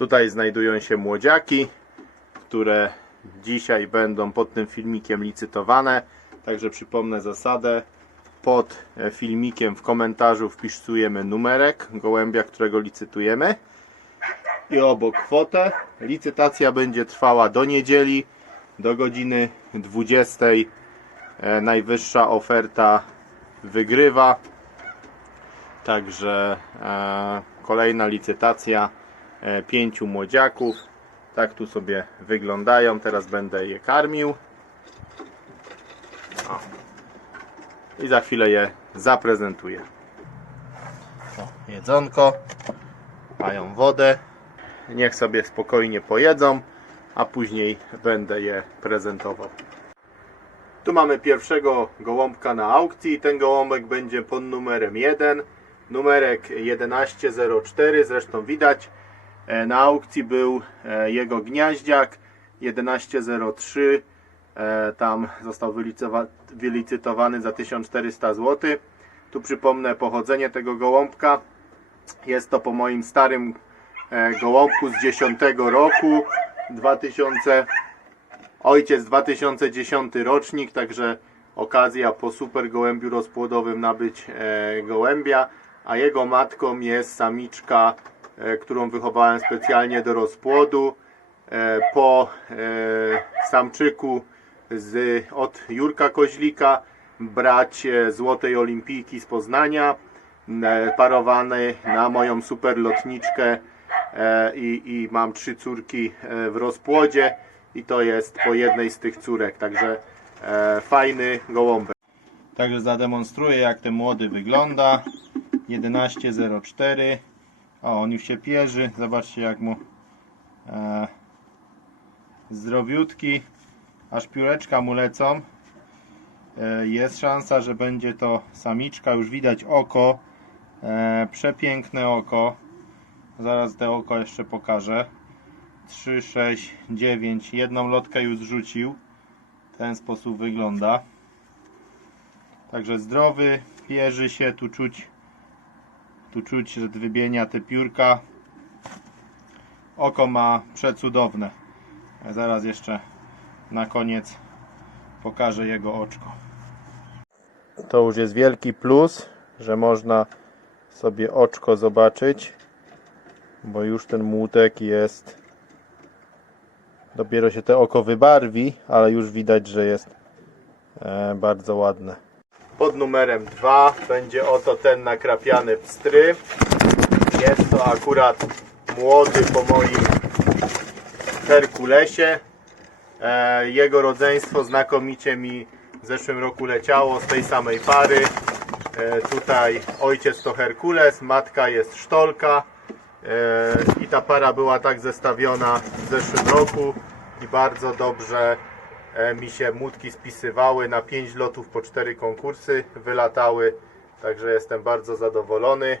Tutaj znajdują się młodziaki, które dzisiaj będą pod tym filmikiem licytowane. Także przypomnę zasadę. Pod e, filmikiem w komentarzu wpisujemy numerek gołębia, którego licytujemy i obok kwotę. Licytacja będzie trwała do niedzieli, do godziny 20. E, Najwyższa oferta wygrywa. Także e, kolejna licytacja pięciu młodziaków. Tak tu sobie wyglądają. Teraz będę je karmił. O. I za chwilę je zaprezentuję. O, jedzonko. Mają wodę. Niech sobie spokojnie pojedzą, a później będę je prezentował. Tu mamy pierwszego gołąbka na aukcji. Ten gołąbek będzie pod numerem 1. Numerek 1104, zresztą widać. E, Na aukcji był e, jego gniaździak 1103. E, Tam został wylicytowany za 1400 zł. Tu przypomnę pochodzenie tego gołąbka. Jest to po moim starym gołąbku z 10 roku. 2000 Ojciec 2010 rocznik, także okazja po super gołębiu rozpłodowym nabyć gołębia, a jego matką jest samiczka, którą wychowałem specjalnie do rozpłodu. E, po e, samczyku z, od Jurka Koźlika, brać e, Złotej Olimpijki z Poznania, e, parowany na moją super lotniczkę e, i, i mam trzy córki e, w rozpłodzie i to jest po jednej z tych córek, także e, fajny gołąbek. Także zademonstruję jak ten młody wygląda. 11.04 O, on już się pierzy. Zobaczcie jak mu e, zdrowiutki. Aż pióreczka mu lecą. E, jest szansa, że będzie to samiczka. Już widać oko. E, przepiękne oko. Zaraz te oko jeszcze pokażę. 3, 6, 9. Jedną lotkę już zrzucił. W ten sposób wygląda. Także zdrowy, pierzy się, tu czuć, tu czuć, że wybienia te piórka. Oko ma przecudowne. Zaraz jeszcze na koniec pokażę jego oczko. To już jest wielki plus, że można sobie oczko zobaczyć, bo już ten młutek jest Dopiero się to oko wybarwi, ale już widać, że jest e, bardzo ładne. Pod numerem 2 będzie oto ten nakrapiany pstry. Jest to akurat młody po moim Herkulesie. E, jego rodzeństwo znakomicie mi w zeszłym roku leciało z tej samej pary. E, tutaj ojciec to Herkules, matka jest Sztolka. E, I ta para była tak zestawiona w zeszłym roku i bardzo dobrze mi się młotki spisywały. Na 5 lotów po 4 konkursy wylatały, także jestem bardzo zadowolony.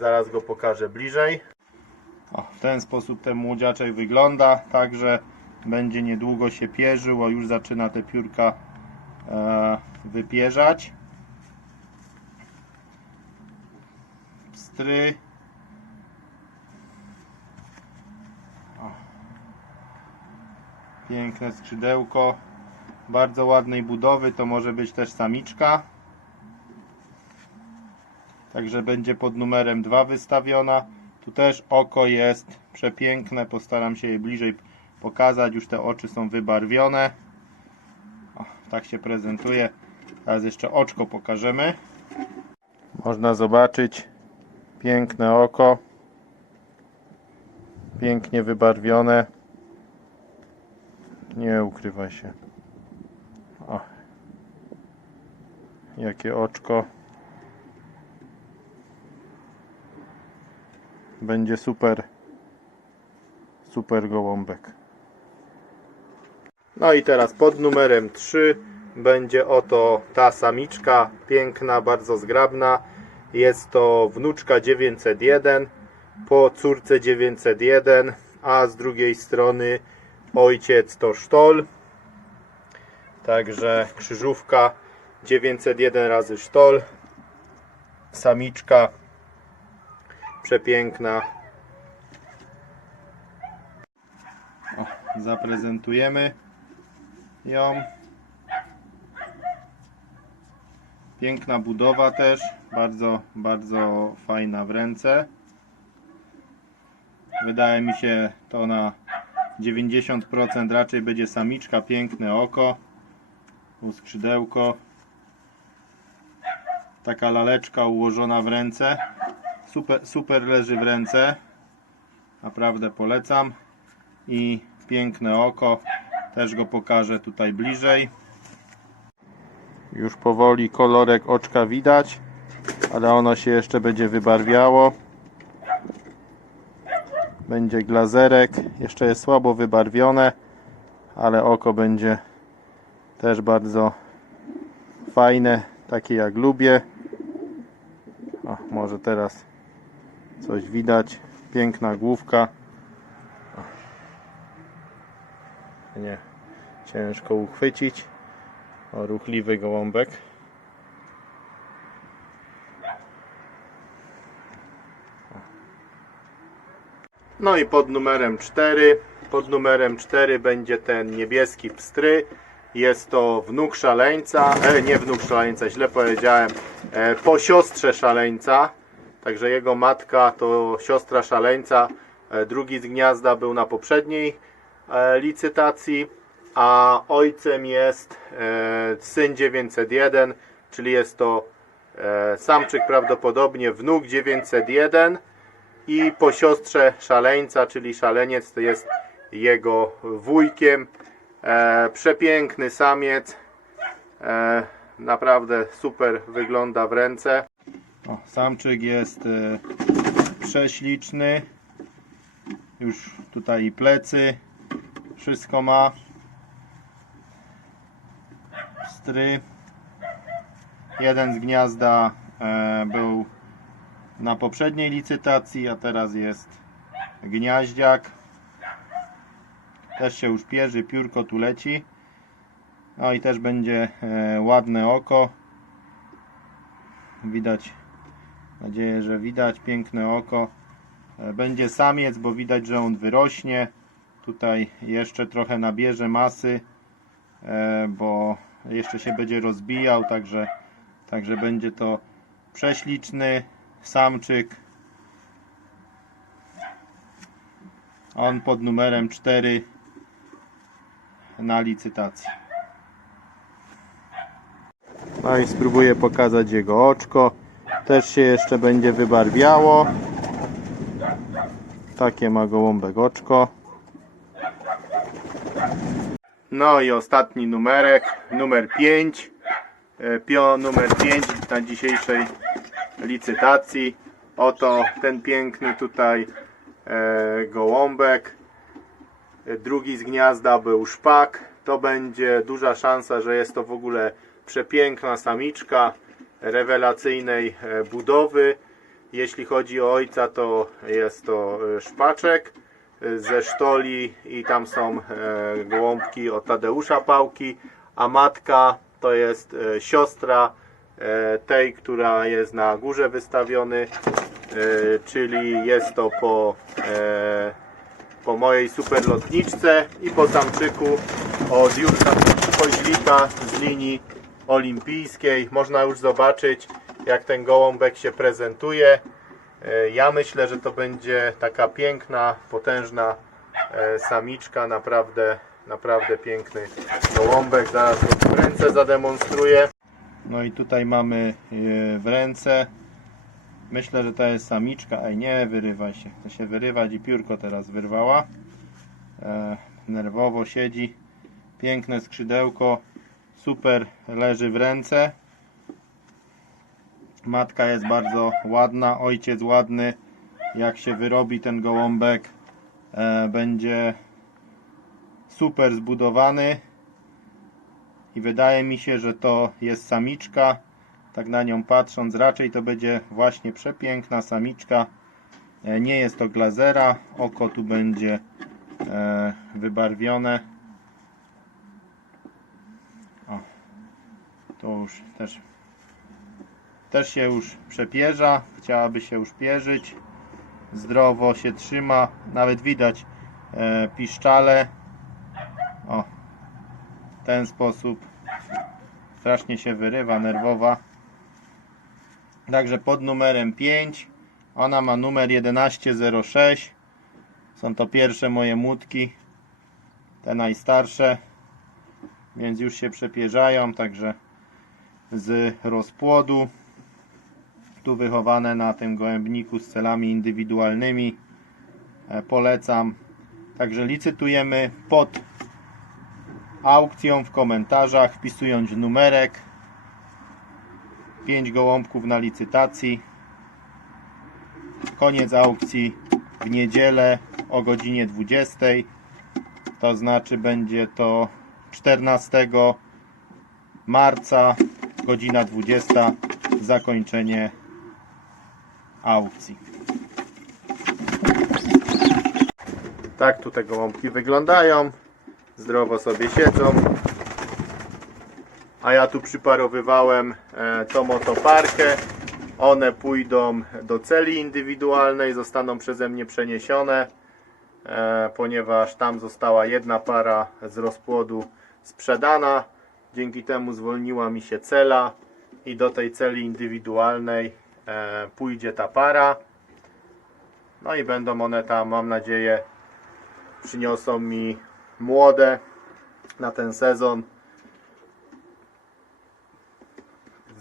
Zaraz go pokażę bliżej. O, w ten sposób ten młodziaczek wygląda, także będzie niedługo się pierzył, a już zaczyna te piórka e, wypierzać. Pstry. Piękne skrzydełko. Bardzo ładnej budowy. To może być też samiczka. Także będzie pod numerem 2 wystawiona. Tu też oko jest przepiękne. Postaram się je bliżej pokazać. Już te oczy są wybarwione. O, tak się prezentuje. Teraz jeszcze oczko pokażemy. Można zobaczyć piękne oko. Pięknie wybarwione. Nie ukrywa się. O. Jakie oczko. Będzie super. Super gołąbek. No i teraz pod numerem 3 będzie oto ta samiczka. Piękna, bardzo zgrabna. Jest to wnuczka 901 po córce 901, a z drugiej strony ojciec to sztol. Także krzyżówka 901 razy sztol. Samiczka przepiękna. zaprezentujemy ją. Piękna budowa też, bardzo, bardzo fajna w ręce. Wydaje mi się to na 90% raczej będzie samiczka, piękne oko, skrzydełko. Taka laleczka ułożona w ręce. Super, super leży w ręce. Naprawdę polecam. I piękne oko. Też go pokażę tutaj bliżej. Już powoli kolorek oczka widać, ale ono się jeszcze będzie wybarwiało. Będzie glazerek. Jeszcze jest słabo wybarwione, ale oko będzie też bardzo fajne, takie jak lubię. O, może teraz coś widać. Piękna główka. Nie, ciężko uchwycić. O, ruchliwy gołąbek. No i pod numerem 4. Pod numerem 4 będzie ten niebieski pstry. Jest to wnuk szaleńca, e, nie wnuk szaleńca, źle powiedziałem, e, po siostrze szaleńca. Także jego matka to siostra szaleńca. E, drugi z gniazda był na poprzedniej e, licytacji, a ojcem jest e, syn 901, czyli jest to e, samczyk prawdopodobnie wnuk 901 i po siostrze szaleńca, czyli szaleniec to jest jego wujkiem. E, przepiękny samiec. E, naprawdę super wygląda w ręce. O, samczyk jest e, prześliczny. Już tutaj i plecy. Wszystko ma. Stry. Jeden z gniazda e, był na poprzedniej licytacji, a teraz jest gniaździak. Też się już pierzy, piórko tu leci. No i też będzie e, ładne oko. Widać, nadzieję, że widać piękne oko. E, będzie samiec, bo widać, że on wyrośnie. Tutaj jeszcze trochę nabierze masy, e, bo jeszcze się będzie rozbijał, także, także będzie to prześliczny samczyk. On pod numerem 4 na licytacji. No i spróbuję pokazać jego oczko. Też się jeszcze będzie wybarwiało. Takie ma gołąbek oczko. No i ostatni numerek, numer 5. E, Pio numer 5 na dzisiejszej licytacji. Oto ten piękny tutaj e, gołąbek. Drugi z gniazda był szpak. To będzie duża szansa, że jest to w ogóle przepiękna samiczka rewelacyjnej e, budowy. Jeśli chodzi o ojca, to jest to e, szpaczek e, ze sztoli i tam są gołąbki od Tadeusza Pałki, a matka to jest siostra tej, która jest na górze wystawiony, e, czyli jest to po, e, po mojej super lotniczce i po samczyku od Jurka Koźlika z linii olimpijskiej. Można już zobaczyć jak ten gołąbek się prezentuje. E, Ja myślę, że to będzie taka piękna, potężna e, samiczka, naprawdę, naprawdę piękny gołąbek. Zaraz go w ręce zademonstruję. No i tutaj mamy e, w ręce. Myślę, że to jest samiczka. Ej, nie wyrywaj się. To się wyrywać i piórko teraz wyrwała. E, nerwowo siedzi. Piękne skrzydełko. Super leży w ręce. Matka jest bardzo ładna, ojciec ładny. Jak się wyrobi ten gołąbek, e, będzie super zbudowany. I wydaje mi się, że to jest samiczka. Tak na nią patrząc, raczej to będzie właśnie przepiękna samiczka. E, nie jest to glazera. Oko tu będzie e, wybarwione. O, to już też też się już przepierza, chciałaby się już pierzyć. Zdrowo się trzyma, nawet widać e, piszczale w ten sposób. Strasznie się wyrywa, nerwowa. Także pod numerem 5. Ona ma numer 1106. Są to pierwsze moje młotki. Te najstarsze. Więc już się przepierzają, także z rozpłodu. Tu wychowane na tym gołębniku z celami indywidualnymi. E, Polecam. Także licytujemy pod aukcją w komentarzach, wpisując numerek. 5 gołąbków na licytacji. Koniec aukcji w niedzielę o godzinie 20. To znaczy będzie to 14 marca, godzina 20, zakończenie aukcji. Tak tu te gołąbki wyglądają. Zdrowo sobie siedzą. A ja tu przyparowywałem e, tą oto parkę. One pójdą do celi indywidualnej, zostaną przeze mnie przeniesione, e, ponieważ tam została jedna para z rozpłodu sprzedana. Dzięki temu zwolniła mi się cela i do tej celi indywidualnej e, pójdzie ta para. No i będą one tam, mam nadzieję, przyniosą mi młode na ten sezon.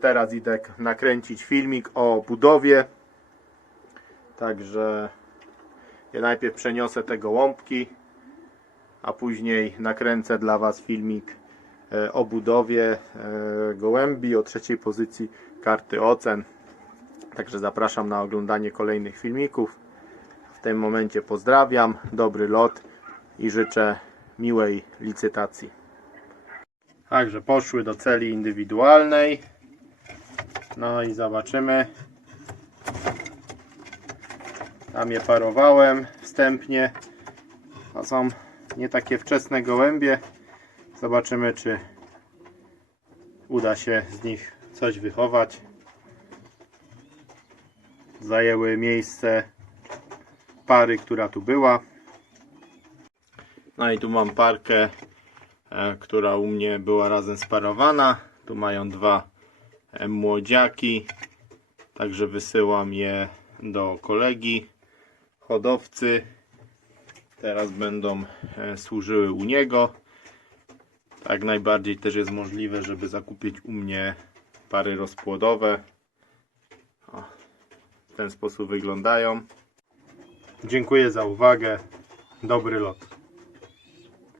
Teraz idę nakręcić filmik o budowie. Także ja najpierw przeniosę te gołąbki, a później nakręcę dla Was filmik e, o budowie e, gołębi, o trzeciej pozycji karty ocen. Także zapraszam na oglądanie kolejnych filmików. W tym momencie pozdrawiam, dobry lot i życzę miłej licytacji. Także poszły do celi indywidualnej. No i zobaczymy. Tam je parowałem wstępnie. To są nie takie wczesne gołębie. Zobaczymy, czy uda się z nich coś wychować. Zajęły miejsce pary, która tu była. No i tu mam parkę, e, która u mnie była razem sparowana. Tu mają dwa e, młodziaki. Także wysyłam je do kolegi, hodowcy. Teraz będą e, służyły u niego. Tak najbardziej też jest możliwe, żeby zakupić u mnie pary rozpłodowe. O, w ten sposób wyglądają. Dziękuję za uwagę. Dobry lot.